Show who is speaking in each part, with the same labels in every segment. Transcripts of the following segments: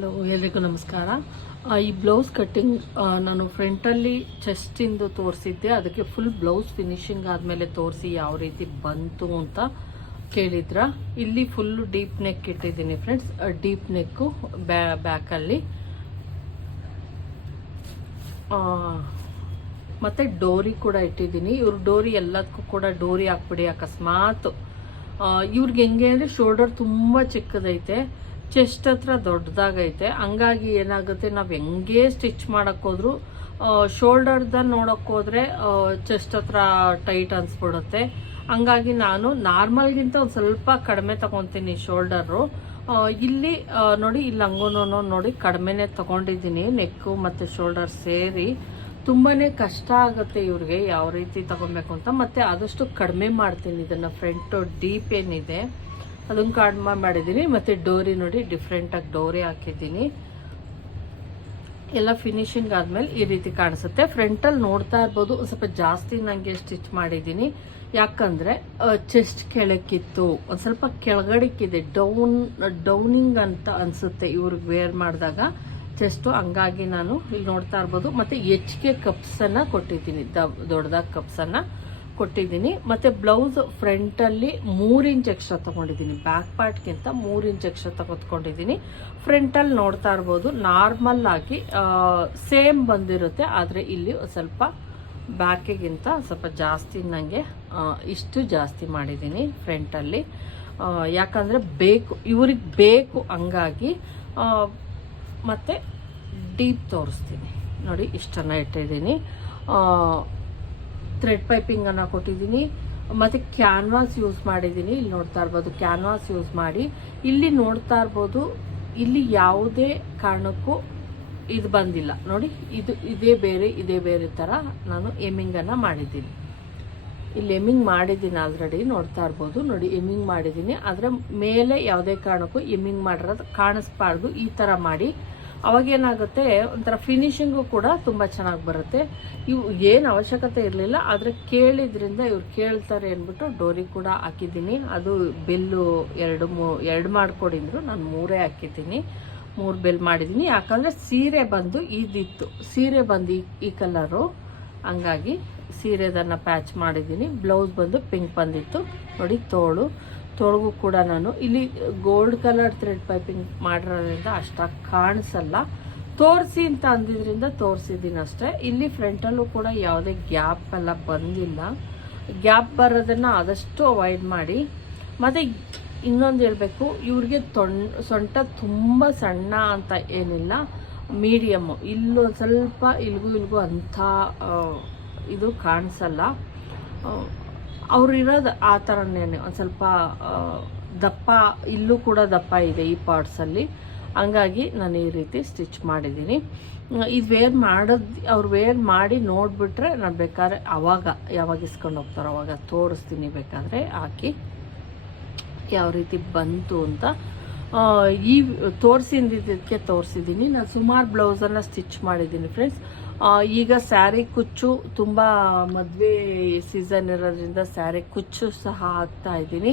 Speaker 1: Hello, ಎಲ್ರಿಗೂ ನಮಸ್ಕಾರ. ಈ ಬ್ಲೌಸ್ ಕಟ್ಟಿಂಗ್ ನಾನು ಫ್ರಂಟಲ್ಲಿ ಚೆಸ್ಟಿಂದು ತೋರಿಸಿದ್ದೆ. ಅದಕ್ಕೆ ಫುಲ್ ಬ್ಲೌಸ್ ಫಿನಿಶಿಂಗ್ ಆದಮೇಲೆ ತೋರಿಸಿ ಯಾವ ರೀತಿ ಬಂತು ಅಂತ ಕೇಳಿದ್ರ. ಇಲ್ಲಿ ಫುಲ್ ಡೀಪ್ ನೆಕ್ ಇಟ್ಟಿದ್ದೀನಿ ಫ್ರೆಂಡ್ಸ್ ಡೀಪ್ ನೆಕ್ಕು ಬ್ಯಾ ಬ್ಯಾಕಲ್ಲಿ ಮತ್ತು ಡೋರಿ ಕೂಡ ಇಟ್ಟಿದ್ದೀನಿ. ಇವ್ರ ಡೋರಿ ಎಲ್ಲದಕ್ಕೂ ಕೂಡ ಡೋರಿ ಹಾಕ್ಬಿಡಿ ಅಕಸ್ಮಾತ್. ಇವ್ರಿಗೆ ಹೆಂಗೆ ಅಂದರೆ ಶೋಲ್ಡರ್ ತುಂಬ ಚಿಕ್ಕದೈತೆ. ಚೆಸ್ಟ್ ಹತ್ರ ದೊಡ್ಡದಾಗೈತೆ. ಹಂಗಾಗಿ ಏನಾಗುತ್ತೆ, ನಾವು ಹೆಂಗೆ ಸ್ಟಿಚ್ ಮಾಡಕ್ ಹೋದ್ರು ಶೋಲ್ಡರ್ದ ನೋಡೋಕ್ಕೋದ್ರೆ ಚೆಸ್ಟ್ ಹತ್ರ ಟೈಟ್ ಅನ್ಸ್ಬಿಡುತ್ತೆ. ಹಂಗಾಗಿ ನಾನು ನಾರ್ಮಲ್ಗಿಂತ ಒಂದು ಸ್ವಲ್ಪ ಕಡಿಮೆ ತಗೊತೀನಿ ಶೋಲ್ಡರು. ಇಲ್ಲಿ ನೋಡಿ, ಇಲ್ಲಿ ಹಂಗೂ ನೋಡಿ ಕಡಿಮೆನೆ ತಗೊಂಡಿದ್ದೀನಿ, ನೆಕ್ಕು ಮತ್ತು ಶೋಲ್ಡರ್ ಸೇರಿ. ತುಂಬಾನೇ ಕಷ್ಟ ಆಗುತ್ತೆ ಇವ್ರಿಗೆ ಯಾವ ರೀತಿ ತಗೊಬೇಕು ಅಂತ. ಮತ್ತೆ ಆದಷ್ಟು ಕಡಿಮೆ ಮಾಡ್ತೀನಿ ಇದನ್ನ, ಫ್ರಂಟ್ ಡೀಪ್ ಏನಿದೆ. ಅದನ್ನ ಕಾರ್ಡ್ ಮಾಡಿದ್ದೀನಿ ಮತ್ತೆ ಡೋರಿ ನೋಡಿ ಡಿಫ್ರೆಂಟಾಗಿ ಡೋರಿ ಹಾಕಿದ್ದೀನಿ. ಎಲ್ಲ ಫಿನಿಶಿಂಗ್ ಆದ್ಮೇಲೆ ಈ ರೀತಿ ಕಾಣಿಸುತ್ತೆ. ಫ್ರಂಟಲ್ಲಿ ನೋಡ್ತಾ ಇರ್ಬೋದು, ಸ್ವಲ್ಪ ಜಾಸ್ತಿ ನನಗೆ ಸ್ಟಿಚ್ ಮಾಡಿದ್ದೀನಿ ಯಾಕಂದ್ರೆ ಚೆಸ್ಟ್ ಕೆಳಕ್ಕಿತ್ತು ಒಂದು ಸ್ವಲ್ಪ ಕೆಳಗಡಿಕ್ಕಿದೆ ಡೌನ್ ಡೌನಿಂಗ್ ಅಂತ ಅನ್ಸುತ್ತೆ ಇವ್ರಿಗೆ ವೇರ್ ಮಾಡಿದಾಗ. ಚೆಸ್ಟು ಹಂಗಾಗಿ ನಾನು ಇಲ್ಲಿ ನೋಡ್ತಾ ಇರ್ಬೋದು. ಮತ್ತೆ ಕೆ ಕಪ್ಸನ್ನು ಕೊಟ್ಟಿದ್ದೀನಿ ದೊಡ್ಡದಾಗಿ ಕಪ್ಸನ್ನು ಕೊಟ್ಟಿದ್ದೀನಿ. ಮತ್ತೆ ಬ್ಲೌಸ್ ಫ್ರಂಟಲ್ಲಿ ಮೂರು ಇಂಚ್ ಎಕ್ಸ್ಟ್ರಾ ತಗೊಂಡಿದ್ದೀನಿ. ಬ್ಯಾಕ್ ಪಾರ್ಟ್ಗಿಂತ ಮೂರು ಇಂಚ್ ಎಕ್ಸ್ಟ್ರಾ ತಗೊತ್ಕೊಂಡಿದ್ದೀನಿ ಫ್ರಂಟಲ್ಲಿ ನೋಡ್ತಾ ಇರ್ಬೋದು. ನಾರ್ಮಲ್ ಆಗಿ ಸೇಮ್ ಬಂದಿರುತ್ತೆ. ಆದರೆ ಇಲ್ಲಿ ಸ್ವಲ್ಪ ಬ್ಯಾಕಿಗಿಂತ ಸ್ವಲ್ಪ ಜಾಸ್ತಿ ನನಗೆ ಇಷ್ಟು ಜಾಸ್ತಿ ಮಾಡಿದ್ದೀನಿ ಫ್ರಂಟಲ್ಲಿ ಯಾಕಂದರೆ ಬೇಕು, ಇವ್ರಿಗೆ ಬೇಕು ಹಂಗಾಗಿ ಮತ್ತೆ ಡೀಪ್ ತೋರಿಸ್ತೀನಿ. ನೋಡಿ, ಇಷ್ಟನ್ನು ಇಟ್ಟಿದ್ದೀನಿ. ಥ್ರೆಡ್ ಪೈಪಿಂಗನ್ನು ಕೊಟ್ಟಿದ್ದೀನಿ. ಮತ್ತು ಕ್ಯಾನ್ವಾಸ್ ಯೂಸ್ ಮಾಡಿದ್ದೀನಿ. ಇಲ್ಲಿ ನೋಡ್ತಾ ಇರ್ಬೋದು ಕ್ಯಾನ್ವಾಸ್ ಯೂಸ್ ಮಾಡಿ. ಇಲ್ಲಿ ನೋಡ್ತಾ ಇರ್ಬೋದು, ಇಲ್ಲಿ ಯಾವುದೇ ಕಾರಣಕ್ಕೂ ಇದು ಬಂದಿಲ್ಲ. ನೋಡಿ, ಇದು ಇದೇ ಬೇರೆ ಇದೇ ಬೇರೆ ಥರ ನಾನು ಎಮ್ಮಿಂಗನ್ನು ಮಾಡಿದ್ದೀನಿ. ಇಲ್ಲಿ ಎಮ್ಮಿಂಗ್ ಮಾಡಿದ್ದೀನಿ ಆಲ್ರೆಡಿ ನೋಡ್ತಾ ಇರ್ಬೋದು. ನೋಡಿ ಎಮ್ಮಿಂಗ್ ಮಾಡಿದ್ದೀನಿ. ಅದರ ಮೇಲೆ ಯಾವುದೇ ಕಾರಣಕ್ಕೂ ಎಮ್ಮಿಂಗ್ ಮಾಡಿರೋದು ಕಾಣಿಸ್ಬಾರ್ದು. ಈ ಥರ ಮಾಡಿ ಅವಾಗ ಏನಾಗುತ್ತೆ ಒಂಥರ ಫಿನಿಶಿಂಗು ಕೂಡ ತುಂಬ ಚೆನ್ನಾಗಿ ಬರುತ್ತೆ. ಇವು ಏನು ಅವಶ್ಯಕತೆ ಇರಲಿಲ್ಲ, ಆದರೆ ಕೇಳಿದ್ರಿಂದ ಇವ್ರು ಕೇಳ್ತಾರೆ ಅಂದ್ಬಿಟ್ಟು ಡೋರಿ ಕೂಡ ಹಾಕಿದ್ದೀನಿ. ಅದು ಬೆಲ್ಲು ಎರಡು ಮೂ, ಎರಡು ಮಾಡಿಕೊಡಿದ್ರು, ನಾನು ಮೂರೇ ಹಾಕಿದ್ದೀನಿ. ಮೂರು ಬೆಲ್ ಮಾಡಿದ್ದೀನಿ. ಯಾಕಂದರೆ ಸೀರೆ ಬಂದು ಇದಿತ್ತು. ಸೀರೆ ಬಂದು ಈ ಕಲರು. ಹಂಗಾಗಿ ಸೀರೆದನ್ನು ಪ್ಯಾಚ್ ಮಾಡಿದ್ದೀನಿ. ಬ್ಲೌಸ್ ಬಂದು ಪಿಂಕ್ ಬಂದಿತ್ತು. ನೋಡಿ ತೋಳು. ತೋಳಿಗೂ ಕೂಡ ನಾನು. ಇಲ್ಲಿ ಗೋಲ್ಡ್ ಕಲರ್ ಥ್ರೆಡ್ ಪೈಪಿಂಗ್ ಮಾಡಿರೋದ್ರಿಂದ ಅಷ್ಟಾಗಿ ಕಾಣಿಸಲ್ಲ. ತೋರಿಸಿ ಅಂತ ಅಂದಿದ್ರಿಂದ ತೋರಿಸಿದ್ದೀನಿ ಅಷ್ಟೇ. ಇಲ್ಲಿ ಫ್ರಂಟಲ್ಲೂ ಕೂಡ ಯಾವುದೇ ಗ್ಯಾಪ್ ಎಲ್ಲ ಬಂದಿಲ್ಲ. ಗ್ಯಾಪ್ ಬರೋದನ್ನು ಆದಷ್ಟು ಅವಾಯ್ಡ್ ಮಾಡಿ. ಮತ್ತು ಇನ್ನೊಂದು ಹೇಳಬೇಕು, ಇವ್ರಿಗೆ ತೊಣ್, ಸೊಂಟ ತುಂಬ ಸಣ್ಣ ಅಂತ ಏನಿಲ್ಲ ಮೀಡಿಯಮ್ಮು ಇಲ್ಲೊಂದು ಸ್ವಲ್ಪ ಇಲ್ಗೂ ಇಲ್ಗೂ ಅಂಥ ಇದು ಕಾಣಿಸಲ್ಲ. ಅವ್ರು ಇರೋದು ಆ ಥರನೇ ಒಂದು ಸ್ವಲ್ಪ ದಪ್ಪ, ಇಲ್ಲೂ ಕೂಡ ದಪ್ಪ ಇದೆ ಈ ಪಾರ್ಟ್ಸಲ್ಲಿ ಹಂಗಾಗಿ ನಾನು ಈ ರೀತಿ ಸ್ಟಿಚ್ ಮಾಡಿದ್ದೀನಿ. ಇದು ವೇರ್ ಮಾಡೋದು, ಅವ್ರು ವೇರ್ ಮಾಡಿ ನೋಡಿಬಿಟ್ರೆ ನಾನು ಬೇಕಾದ್ರೆ ಅವಾಗ, ಯಾವಾಗ ಇಸ್ಕೊಂಡು ಹೋಗ್ತಾರೋ ಅವಾಗ ತೋರಿಸ್ತೀನಿ ಬೇಕಾದರೆ ಹಾಕಿ ಯಾವ ರೀತಿ ಬಂತು ಅಂತ. ಈ ತೋರಿಸಿದ್ದಕ್ಕೆ ತೋರಿಸಿದ್ದೀನಿ. ನಾನು ಸುಮಾರು ಬ್ಲೌಸನ್ನು ಸ್ಟಿಚ್ ಮಾಡಿದ್ದೀನಿ ಫ್ರೆಂಡ್ಸ್ ಈಗ ಸ್ಯಾರಿ ಕುಚ್ಚು ತುಂಬ ಮದುವೆ ಸೀಸನ್ ಇರೋದ್ರಿಂದ ಸ್ಯಾರಿ ಕುಚ್ಚು ಸಹ ಹಾಕ್ತಾ ಇದ್ದೀನಿ.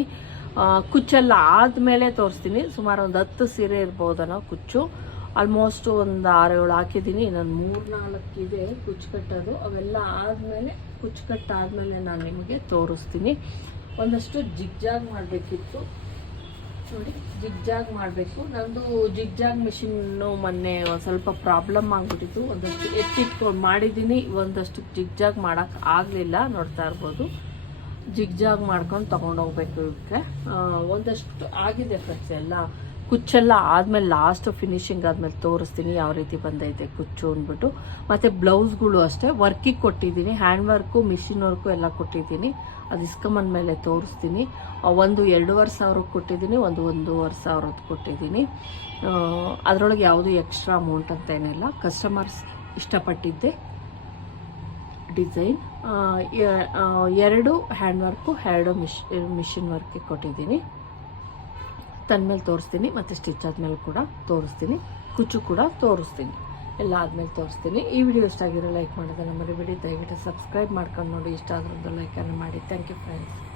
Speaker 1: ಕುಚ್ಚೆಲ್ಲ ಆದಮೇಲೆ ತೋರಿಸ್ತೀನಿ. ಸುಮಾರು ಒಂದು ಹತ್ತು ಸೀರೆ ಇರ್ಬೋದನೋ ಕುಚ್ಚು. ಆಲ್ಮೋಸ್ಟ್ ಒಂದು ಆರು ಏಳು ಹಾಕಿದ್ದೀನಿ. ನಾನು ಮೂರು ನಾಲ್ಕು ಇದೆ ಕುಚ್ಚು ಕಟ್ಟೋದು. ಅವೆಲ್ಲ ಆದಮೇಲೆ, ಕುಚ್ಚು ಕಟ್ಟಾದಮೇಲೆ ನಾನು ನಿಮಗೆ ತೋರಿಸ್ತೀನಿ. ಒಂದಷ್ಟು ಜಿಗ್ಜಾಗ್ ಮಾಡಬೇಕಿತ್ತು. ನೋಡಿ ಜಿಗ್ಜಾಗ್ ಮಾಡಬೇಕು. ನಂದು ಜಿಗ್ಜಾಗ್ ಮಿಷಿನ್ನು ಮೊನ್ನೆ ಒಂದು ಸ್ವಲ್ಪ ಪ್ರಾಬ್ಲಮ್ ಆಗಿಬಿಟ್ಟಿತ್ತು. ಒಂದಷ್ಟು ಎತ್ತಿಟ್ಕೊಂಡು ಮಾಡಿದ್ದೀನಿ. ಒಂದಷ್ಟು ಜಿಗ್ಜಾಗ್ ಮಾಡೋಕ್ಕೆ ಆಗಲಿಲ್ಲ. ನೋಡ್ತಾ ಇರ್ಬೋದು. ಜಿಗ್ಜಾಗ್ ಮಾಡ್ಕೊಂಡು ತೊಗೊಂಡೋಗ್ಬೇಕು ಇದಕ್ಕೆ ಒಂದಷ್ಟು ಆಗಿದೆ ಫ್ರೆಂಡ್ಸ್ ಎಲ್ಲ. ಕುಚ್ಚೆಲ್ಲ ಆದಮೇಲೆ ಲಾಸ್ಟ್ ಫಿನಿಶಿಂಗ್ ಆದಮೇಲೆ ತೋರಿಸ್ತೀನಿ ಯಾವ ರೀತಿ ಬಂದೈತೆ ಕುಚ್ಚು ಅಂದ್ಬಿಟ್ಟು. ಮತ್ತು ಬ್ಲೌಸ್ಗಳು ಅಷ್ಟೇ ವರ್ಕಿಗೆ ಕೊಟ್ಟಿದ್ದೀನಿ ಹ್ಯಾಂಡ್ ವರ್ಕು ಮಿಷಿನ್ ವರ್ಕು ಎಲ್ಲ ಕೊಟ್ಟಿದ್ದೀನಿ. ಅದು ಇಸ್ಕೊಂಬಂದ ತೋರಿಸ್ತೀನಿ. ಒಂದು ಎರಡೂವರೆ ಸಾವಿರಕ್ಕೆ ಕೊಟ್ಟಿದ್ದೀನಿ, ಒಂದು ಒಂದೂವರೆ ಸಾವಿರದ್ದು ಕೊಟ್ಟಿದ್ದೀನಿ. ಅದರೊಳಗೆ ಯಾವುದು ಎಕ್ಸ್ಟ್ರಾ ಅಮೌಂಟ್ ಅಂತ ಏನಿಲ್ಲ. ಕಸ್ಟಮರ್ಸ್ ಇಷ್ಟಪಟ್ಟಿದ್ದೆ ಡಿಸೈನ್ ಎರಡು ಹ್ಯಾಂಡ್ ವರ್ಕು ಎರಡು ಮಿಷ್ ಮಿಷಿನ್ ವರ್ಕಿಗೆ ಕೊಟ್ಟಿದ್ದೀನಿ. ತಂದ್ಮೇಲೆ ತೋರಿಸ್ತೀನಿ, ಮತ್ತು ಸ್ಟಿಚ್ ಆದಮೇಲೆ ಕೂಡ ತೋರಿಸ್ತೀನಿ. ಕುಚ್ಚು ಕೂಡ ತೋರಿಸ್ತೀನಿ. ಎಲ್ಲ ಆದಮೇಲೆ ತೋರಿಸ್ತೀನಿ. ಈ ವಿಡಿಯೋ ಇಷ್ಟ ಆಗಿರೋ ಲೈಕ್ ಮಾಡೋದನ್ನು ಮರಿಬೇಡಿ. ದಯವಿಟ್ಟು ಸಬ್ಸ್ಕ್ರೈಬ್ ಮಾಡ್ಕೊಂಡು ನೋಡಿ. ಇಷ್ಟ ಆದ್ರದ್ದು ಲೈಕನ್ನು ಮಾಡಿ. Thank you friends